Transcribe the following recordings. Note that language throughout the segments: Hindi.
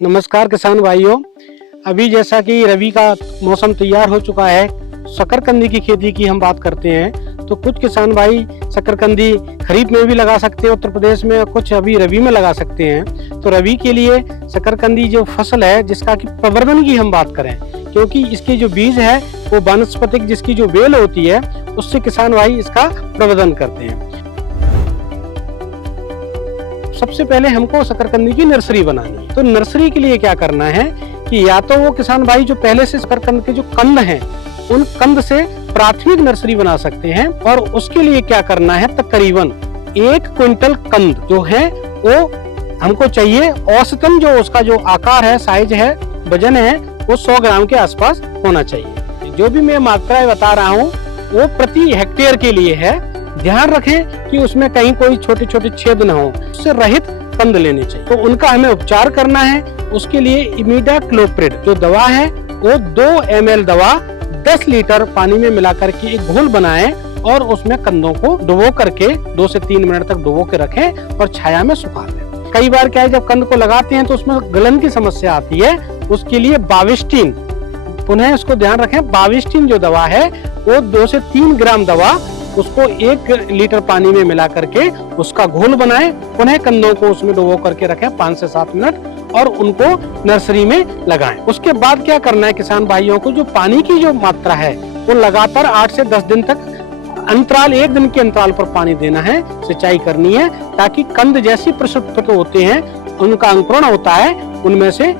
नमस्कार किसान भाइयों। अभी जैसा कि रबी का मौसम तैयार हो चुका है, शकरकंदी की खेती की हम बात करते हैं तो कुछ किसान भाई शकरकंदी खरीफ में भी लगा सकते हैं उत्तर प्रदेश में, और कुछ अभी रबी में लगा सकते हैं। तो रबी के लिए शकरकंदी जो फसल है जिसका कि प्रवर्धन की हम बात करें, क्योंकि इसके जो बीज है वो वानस्पतिक जिसकी जो बेल होती है उससे किसान भाई इसका प्रवर्धन करते हैं। सबसे पहले हमको शकरकंदी की नर्सरी बनानी है। तो नर्सरी के लिए क्या करना है कि या तो वो किसान भाई जो पहले से शकरकंद के जो कंद हैं उन कंद से प्राथमिक नर्सरी बना सकते हैं, और उसके लिए क्या करना है, तकरीबन 1 क्विंटल कंद जो है वो हमको चाहिए। औसतन जो उसका जो आकार है, साइज है, वजन है वो 100 ग्राम के आसपास होना चाहिए। जो भी मैं मात्राएं बता रहा हूँ वो प्रति हेक्टेयर के लिए है। ध्यान रखें कि उसमें कहीं कोई छोटे छोटे छेद न हो, उससे रहित कंद लेने चाहिए। तो उनका हमें उपचार करना है। उसके लिए इमिडाक्लोप्रिड जो दवा है वो 2 ml दवा 10 लीटर पानी में मिलाकर के एक घोल बनाएं और उसमें कंदों को डुबो करके 2 से 3 मिनट तक डुबो के रखें और छाया में सुखा दें। कई बार क्या है, जब कंद को लगाते हैं तो उसमें गलन की समस्या आती है। उसके लिए बाविस्टिन, पुनः इसको ध्यान रखें, बाविस्टिन जो दवा है वो 2 से 3 ग्राम दवा उसको 1 लीटर पानी में मिला करके उसका घोल बनाएं, पुनः कंदों को उसमें डुबो करके रखें 5 से 7 मिनट और उनको नर्सरी में लगाएं। उसके बाद क्या करना है किसान भाइयों को, जो पानी की जो मात्रा है वो लगातार 8 से 10 दिन तक अंतराल 1 दिन के अंतराल पर पानी देना है, सिंचाई करनी है, ताकि कंद जैसी प्रसुप्त होते हैं उनका अंकुरण होता है, उनमें से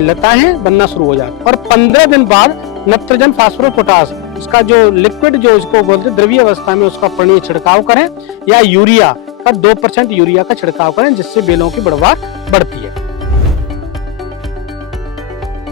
लताएं बनना शुरू हो जाती है। और 15 दिन बाद नाइट्रोजन, फास्फोरस, पोटास इसका जो लिक्विड जो इसको बोलते हैं द्रवीय अवस्था में उसका पानी छिड़काव करें, या यूरिया का 2% यूरिया का छिड़काव करें, जिससे बेलों की बढ़वार बढ़ती है।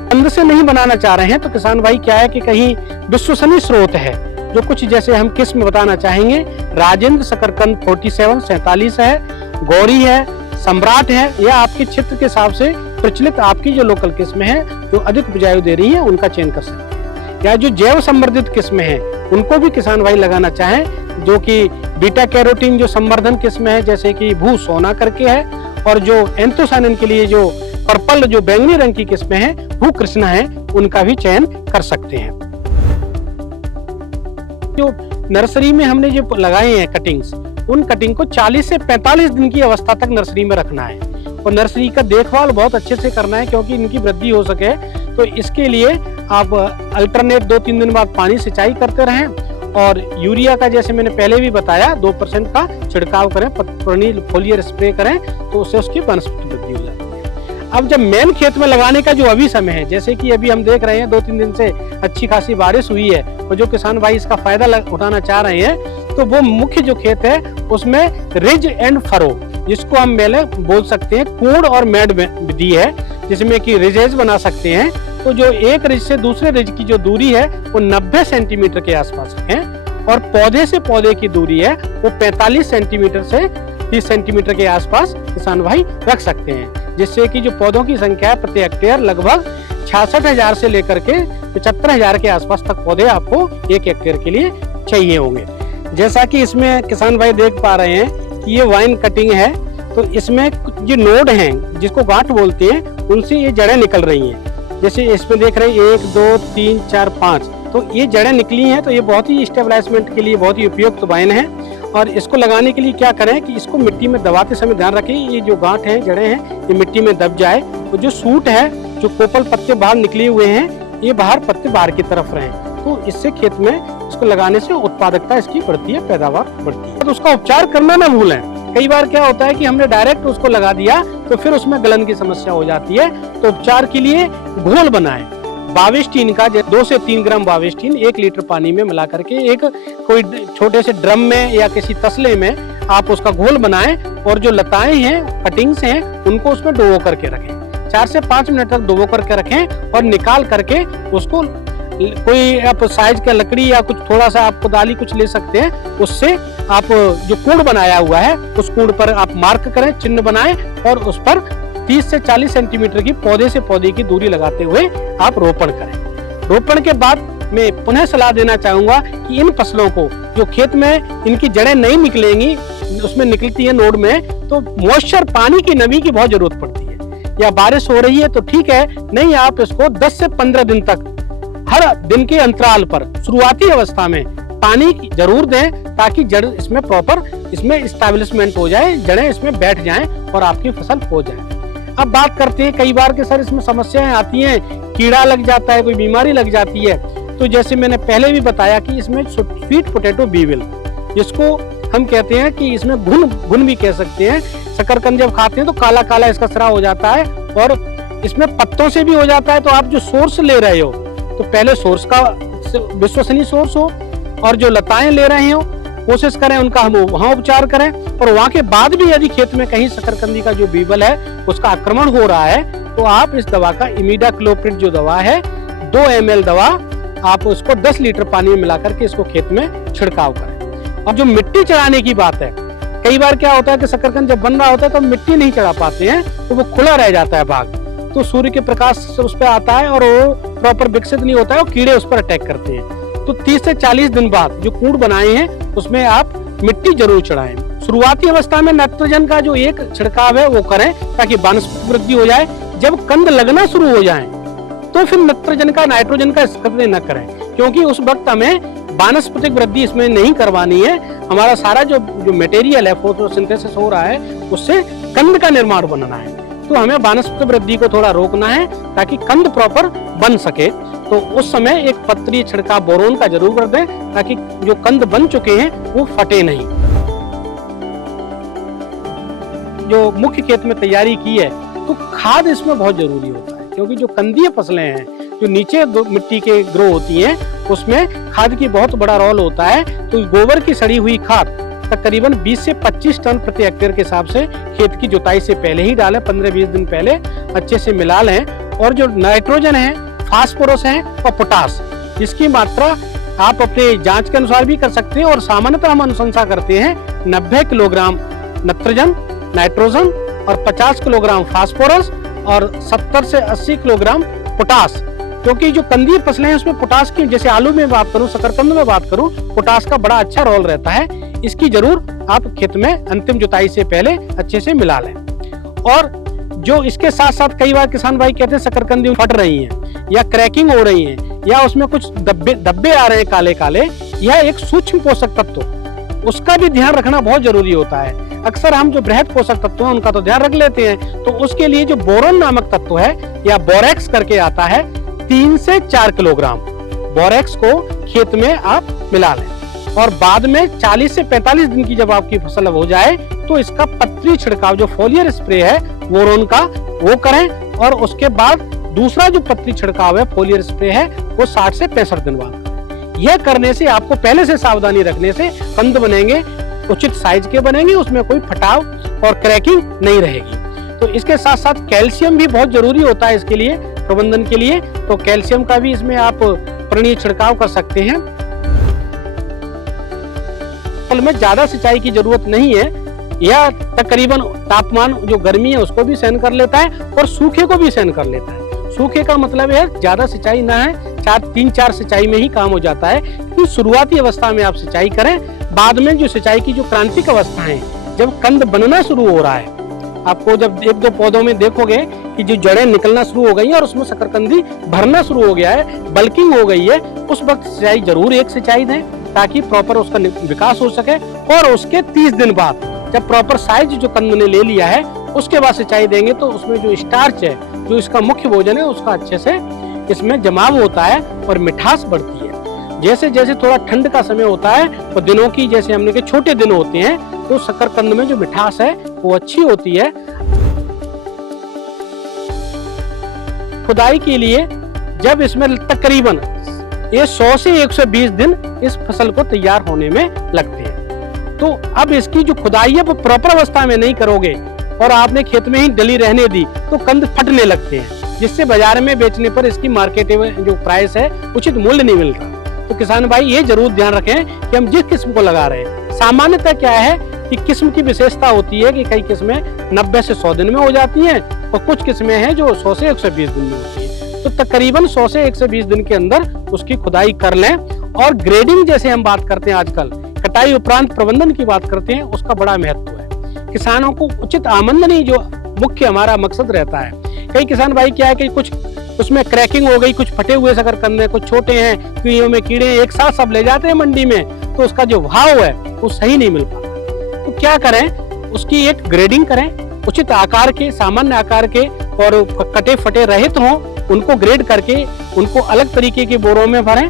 कंद से नहीं बनाना चाह रहे हैं तो किसान भाई क्या है कि कहीं विश्वसनीय स्रोत है जो कुछ जैसे हम किस्म बताना चाहेंगे, राजेंद्र शकरकंद 47 है, गौरी है, सम्राट है, या आपके क्षेत्र के हिसाब से प्रचलित आपकी जो लोकल किस्म है जो अधिक उपजाऊ दे रही है उनका चयन कर सकते हैं। या जो जैव संवर्धित किस्म है उनको भी किसान भाई लगाना चाहें, जो कि बीटा कैरोटीन जो संवर्धन किस्म है जैसे कि भू सोना करके है, और जो एंथोसायनिन के लिए जो पर्पल जो बैंगनी रंग की किस्में हैं भू कृष्णा है, उनका भी चयन कर सकते हैं। जो नर्सरी में हमने जो लगाए हैं कटिंग्स, उन कटिंग को 40 से 45 दिन की अवस्था तक नर्सरी में रखना है, और नर्सरी का देखभाल बहुत अच्छे से करना है क्योंकि इनकी वृद्धि हो सके। तो इसके लिए आप अल्टरनेट 2-3 दिन बाद पानी सिंचाई करते रहें, और यूरिया का जैसे मैंने पहले भी बताया 2% का छिड़काव करें, फोलियर स्प्रे करें, तो उससे उसकी वनस्पति वृद्धि हो जाती है। अब जब मेन खेत में लगाने का जो अभी समय है, जैसे कि अभी हम देख रहे हैं 2-3 दिन से अच्छी खासी बारिश हुई है, और जो किसान भाई इसका फायदा उठाना चाह रहे हैं, तो वो मुख्य जो खेत है उसमें रिज एंड फरो, जिसको हम पहले बोल सकते हैं कोड़ और मेड विधि है, जिसमें कि रिजेज बना सकते हैं। तो जो एक रिज से दूसरे रिज की जो दूरी है वो 90 सेंटीमीटर के आसपास है, और पौधे से पौधे की दूरी है वो 45 सेंटीमीटर से 30 सेंटीमीटर के आसपास किसान भाई रख सकते हैं, जिससे कि जो पौधों की संख्या है प्रति हेक्टेयर लगभग 66,000 से लेकर के 75,000 के आसपास तक पौधे आपको 1 हेक्टेयर के लिए चाहिए होंगे। जैसा कि इसमें किसान भाई देख पा रहे हैं कि ये वाइन कटिंग है, तो इसमें जो नोड हैं जिसको गांठ बोलते हैं, उनसे ये जड़ें निकल रही हैं। जैसे इसमें देख रहे हैं 1, 2, 3, 4, 5, तो ये जड़ें निकली हैं। तो ये बहुत ही स्टेबलाइजमेंट के लिए बहुत ही उपयुक्त वाइन है। और इसको लगाने के लिए क्या करें कि इसको मिट्टी में दबाते समय ध्यान रखें ये जो गांठ है, जड़ें हैं, ये मिट्टी में दब जाए। तो जो सूट है, जो कोपल पत्ते बाहर निकले हुए हैं, ये बाहर पत्ते बाहर की तरफ रहें, तो इससे खेत में इसको लगाने से उत्पादकता इसकी बढ़ती है, पैदावार बढ़ती है। तो उसका उपचार करना ना भूलें। कई बार क्या होता है कि हमने डायरेक्ट उसको लगा दिया तो फिर उसमें गलन की समस्या हो जाती है। तो उपचार के लिए घोल बनाएं बाविस्टिन का, 2 से 3 ग्राम बाविस्टिन 1 लीटर पानी में मिला करके एक कोई छोटे से ड्रम में या किसी तसले में आप उसका घोल बनाएं, और जो लताएं हैं, कटिंग्स हैं, उनको उसमें डुबो करके रखें। 4 से 5 मिनट तक डुबो करके रखें, और निकाल करके उसको कोई आप साइज का लकड़ी या कुछ थोड़ा सा आप कुदाली कुछ ले सकते हैं, उससे आप जो कूड़ बनाया हुआ है उस कूड़ पर आप मार्क करें, चिन्ह बनाएं, और उस पर 30 से 40 सेंटीमीटर की पौधे से पौधे की दूरी लगाते हुए आप रोपण करें। रोपण के बाद मैं पुनः सलाह देना चाहूंगा कि इन फसलों को जो खेत में इनकी जड़ें नहीं निकलेंगी, उसमें निकलती है नोड में, तो मॉइस्चर, पानी की नमी की बहुत जरूरत पड़ती है। या बारिश हो रही है तो ठीक है, नहीं आप इसको 10 से 15 दिन तक हर दिन के अंतराल पर शुरुआती अवस्था में पानी जरूर दें, ताकि जड़ इसमें प्रॉपर इसमें एस्टैब्लिशमेंट हो जाए, जड़ें इसमें बैठ जाएं और आपकी फसल हो जाए। अब बात करते हैं कई बार के सर इसमें समस्याएं आती हैं, कीड़ा लग जाता है, कोई बीमारी लग जाती है। तो जैसे मैंने पहले भी बताया कि इसमें स्वीट पोटैटो बीविल, जिसको हम कहते हैं कि इसमें घुन भी कह सकते हैं, शकरकंद जब खाते हैं तो काला काला इसका सरा हो जाता है और इसमें पत्तों से भी हो जाता है। तो आप जो सोर्स ले रहे हो तो पहले सोर्स का विश्वसनीय सोर्स हो, और जो लताएं ले रहे हो कोशिश करें उनका हम वहां उपचार करें, और वहां के बाद भी यदि खेत में कहीं शकरकंदी का जो बीवल है उसका आक्रमण हो रहा है तो आप इस दवा का इमिडाक्लोप्रिड जो दवा है 2 ml दवा आप उसको 10 लीटर पानी में मिलाकर के इसको खेत में छिड़काव करें। और जो मिट्टी चढ़ाने की बात है, कई बार क्या होता है कि शकरकंद जब बन रहा होता है तो मिट्टी नहीं चढ़ा पाते हैं, तो वो खुला रह जाता है भाग, तो सूर्य के प्रकाश उस पर आता है और वो प्रॉपर विकसित नहीं होता है और कीड़े उस पर अटैक करते हैं। तो 30 से 40 दिन बाद जो कूड़ बनाए हैं उसमें आप मिट्टी जरूर चढ़ाएं। शुरुआती अवस्था में नाइट्रोजन का जो एक छिड़काव है वो करें ताकि वानस्पतिक वृद्धि हो जाए। जब कंद लगना शुरू हो जाए तो फिर नाइट्रोजन का स्प्रे न करें, क्योंकि उस वक्त हमें वानस्पतिक वृद्धि इसमें नहीं करवानी है। हमारा सारा जो मटेरियल है फोटोसिंथेसिस हो रहा है उससे कंद का निर्माण बनना है, तो हमें वानस्पतिक वृद्धि को थोड़ा रोकना है ताकि कंद प्रॉपर बन सके। तो उस समय एक पत्रीय छिड़काव बोरोन का जरूर कर दें ताकि जो कंद बन चुके हैं वो फटे नहीं। जो मुख्य खेत में तैयारी की है तो खाद इसमें बहुत जरूरी होता है, क्योंकि जो कंदीय फसलें हैं जो नीचे मिट्टी के ग्रो होती हैं उसमें खाद की बहुत बड़ा रोल होता है। तो गोबर की सड़ी हुई खाद तकरीबन 20 से 25 टन प्रति हेक्टेयर के हिसाब से खेत की जुताई से पहले ही डालें, 15-20 दिन पहले अच्छे से मिला लें। और जो नाइट्रोजन है, फास्फोरस है और पोटास, इसकी मात्रा आप अपने जांच के अनुसार भी कर सकते हैं, और सामान्यतः हम अनुशंसा करते हैं 90 किलोग्राम नाइट्रोजन और 50 किलोग्राम फास्फोरस और 70 से 80 किलोग्राम पोटास। क्योंकि जो कंदीय फसलें हैं उसमें पोटास की, जैसे आलू में बात करूं, शकरकंद में बात करूं, पोटास का बड़ा अच्छा रोल रहता है। इसकी जरूर आप खेत में अंतिम जुताई से पहले अच्छे से मिला लें। और जो इसके साथ साथ कई बार किसान भाई कहते हैं शकरकंदी फट रही है या क्रैकिंग हो रही है या उसमें कुछ धब्बे आ रहे हैं काले काले, यह एक सूक्ष्म पोषक तत्व, उसका भी ध्यान रखना बहुत जरूरी होता है। अक्सर हम जो बृहद पोषक तत्व हैं उनका तो ध्यान रख लेते हैं, तो उसके लिए जो बोरोन नामक तत्व है या बोरेक्स करके आता है, 3 से 4 किलोग्राम बोरेक्स को खेत में आप मिला लें। और बाद में 40 से 45 दिन की जब आपकी फसल हो जाए तो इसका पत्री छिड़काव जो फोलियर स्प्रे है बोरोन का वो करें, और उसके बाद दूसरा जो पत्री छिड़काव है फोलियर स्प्रे है वो 60 से 65 दिन बाद करें। यह करने से आपको पहले से सावधानी रखने से कंद बनेंगे, उचित साइज के बनेंगे, उसमें कोई फटाव और क्रैकिंग नहीं रहेगी। तो इसके साथ साथ कैल्शियम भी बहुत जरूरी होता है इसके लिए प्रबंधन के लिए, तो कैल्शियम का भी इसमें आप पर्णीय छिड़काव कर सकते हैं। फल में ज्यादा सिंचाई की जरूरत नहीं है, यह तकरीबन तापमान जो गर्मी है उसको भी सहन कर लेता है और सूखे को भी सहन कर लेता है। सूखे का मतलब है ज्यादा सिंचाई ना है, 3-4 सिंचाई में ही काम हो जाता है। कि शुरुआती अवस्था में आप सिंचाई करें, बाद में जो सिंचाई की जो क्रांतिक अवस्था है, जब कंद बनना शुरू हो रहा है, आपको जब 1-2 पौधों में देखोगे कि जो जड़ें निकलना शुरू हो गई है और उसमें शकरकंदी भरना शुरू हो गया है, बल्किंग हो गई है, उस वक्त सिंचाई जरूर एक सिंचाई दें ताकि प्रॉपर उसका विकास हो सके। और उसके 30 दिन बाद जब प्रॉपर साइज जो कंद ने ले लिया है उसके बाद सिंचाई देंगे तो उसमें जो स्टार्च है, जो इसका मुख्य भोजन है, उसका अच्छे से इसमें जमाव होता है और मिठास बढ़ती है। जैसे जैसे थोड़ा ठंड का समय होता है और दिनों की, जैसे हमने के छोटे दिन होते हैं, तो शकरकंद में जो मिठास है वो अच्छी होती है। खुदाई के लिए जब इसमें तकरीबन ये 100 से 120 दिन इस फसल को तैयार होने में लगते हैं। तो अब इसकी जो खुदाई है वो प्रॉपर अवस्था में नहीं करोगे और आपने खेत में ही डली रहने दी तो कंद फटने लगते हैं, जिससे बाजार में बेचने पर इसकी मार्केटेबल जो प्राइस है उचित मूल्य नहीं मिल रहा। तो किसान भाई ये जरूर ध्यान रखें कि हम जिस किस्म को लगा रहे हैं, सामान्यतः क्या है कि किस्म की विशेषता होती है कि कई किस्में 90 से 100 दिन में हो जाती हैं और कुछ किस्में हैं जो 100 से 120 दिन में होती हैं। तो तकरीबन 100 से 120 दिन के अंदर उसकी खुदाई कर लें। और ग्रेडिंग जैसे हम बात करते हैं आजकल, कटाई उपरांत प्रबंधन की बात करते हैं, उसका बड़ा महत्व है। किसानों को उचित आमदनी जो मुख्य हमारा मकसद रहता है, कई किसान भाई क्या है कि कुछ उसमें क्रैकिंग हो गई, कुछ फटे हुए शकरकंद हैं, कुछ छोटे हैं, कीड़ों में कीड़े एक साथ सब ले जाते हैं मंडी में, तो उसका जो भाव है वो सही नहीं मिल पाता। तो क्या करें, उसकी एक ग्रेडिंग करें, उचित आकार के, सामान्य आकार के और कटे फटे रहित हों, उनको ग्रेड करके उनको अलग तरीके के बोरों में भरें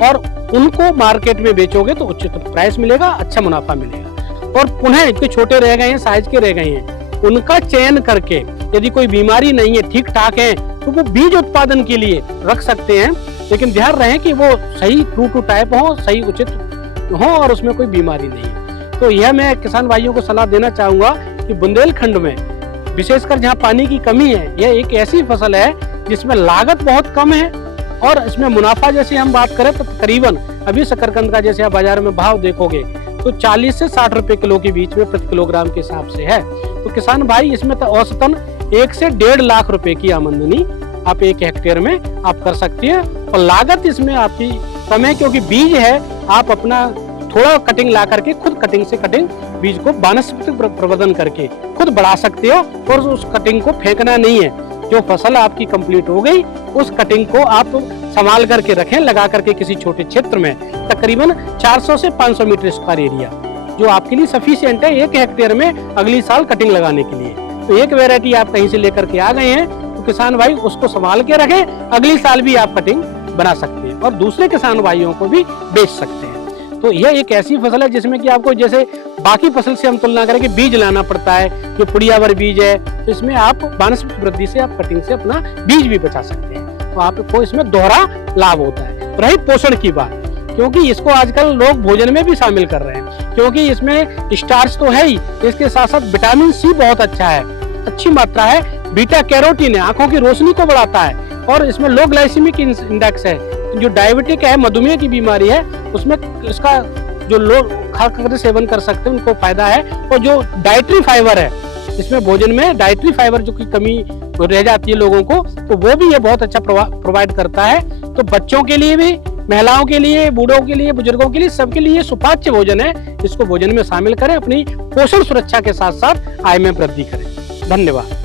और उनको मार्केट में बेचोगे तो उचित प्राइस मिलेगा, अच्छा मुनाफा मिलेगा। और पुनः इनके छोटे रह गए हैं, साइज के रह गए हैं, उनका चयन करके यदि कोई बीमारी नहीं है, ठीक ठाक है, तो वो बीज उत्पादन के लिए रख सकते हैं, लेकिन ध्यान रहे कि वो सही ट्रू टू टाइप हो, सही उचित हो और उसमें कोई बीमारी नहीं है। तो यह मैं किसान भाइयों को सलाह देना चाहूंगा कि बुंदेलखंड में विशेषकर जहाँ पानी की कमी है, यह एक ऐसी फसल है जिसमें लागत बहुत कम है और इसमें मुनाफा जैसे हम बात करें तो तकरीबन अभी शकरकंद का जैसे आप बाजार में भाव देखोगे तो 40 से 60 रुपए किलो के बीच में प्रति किलोग्राम के हिसाब से है। तो किसान भाई इसमें तो औसतन 1 से 1.5 लाख रुपए की आमदनी आप 1 हेक्टेयर में आप कर सकते हैं और लागत इसमें आपकी कम है, क्योंकि बीज है आप अपना थोड़ा कटिंग ला करके खुद कटिंग से कटिंग बीज को वानस्पतिक प्रवर्धन करके खुद बढ़ा सकते हो और उस कटिंग को फेंकना नहीं है। जो फसल आपकी कंप्लीट हो गई उस कटिंग को आप संभाल करके रखें, लगा करके किसी छोटे क्षेत्र में तकरीबन 400 से 500 मीटर स्क्वायर एरिया जो आपके लिए सफिशिएंट है 1 हेक्टेयर में अगली साल कटिंग लगाने के लिए। तो एक वैरायटी आप कहीं से लेकर के आ गए हैं तो किसान भाई उसको संभाल के रखें, अगली साल भी आप कटिंग बना सकते हैं और दूसरे किसान भाइयों को भी बेच सकते हैं। तो यह एक ऐसी फसल है जिसमें कि आपको जैसे बाकी फसल से हम तुलना करें कि बीज लाना पड़ता है, ये पुड़ियावर बीज है, तो इसमें आप वानस्पतिक वृद्धि से आप कटिंग से अपना बीज भी बचा सकते हैं, तो आपको इसमें दोहरा लाभ होता है। रही पोषण की बात, क्योंकि इसको आजकल लोग भोजन में भी शामिल कर रहे हैं, क्योंकि इसमें स्टार्च तो है ही, इसके साथ साथ विटामिन सी बहुत अच्छा है, अच्छी मात्रा है, बीटा कैरोटीन है, आंखों की रोशनी को बढ़ाता है और इसमें लो ग्लाइसेमिक इंडेक्स है, जो डायबिटिक है, मधुमेह की बीमारी है, उसमें इसका जो लोग खा कर सेवन कर सकते हैं उनको फायदा है। और जो डाइटरी फाइबर है, इसमें भोजन में डाइटरी फाइबर जो की कमी रह जाती है लोगों को, तो वो भी ये बहुत अच्छा प्रोवाइड करता है। तो बच्चों के लिए भी, महिलाओं के लिए, बूढ़ों के लिए, बुजुर्गों के लिए, सबके लिए सुपाच्य भोजन है। इसको भोजन में शामिल करें, अपनी पोषण सुरक्षा के साथ साथ आय में वृद्धि करें। धन्यवाद।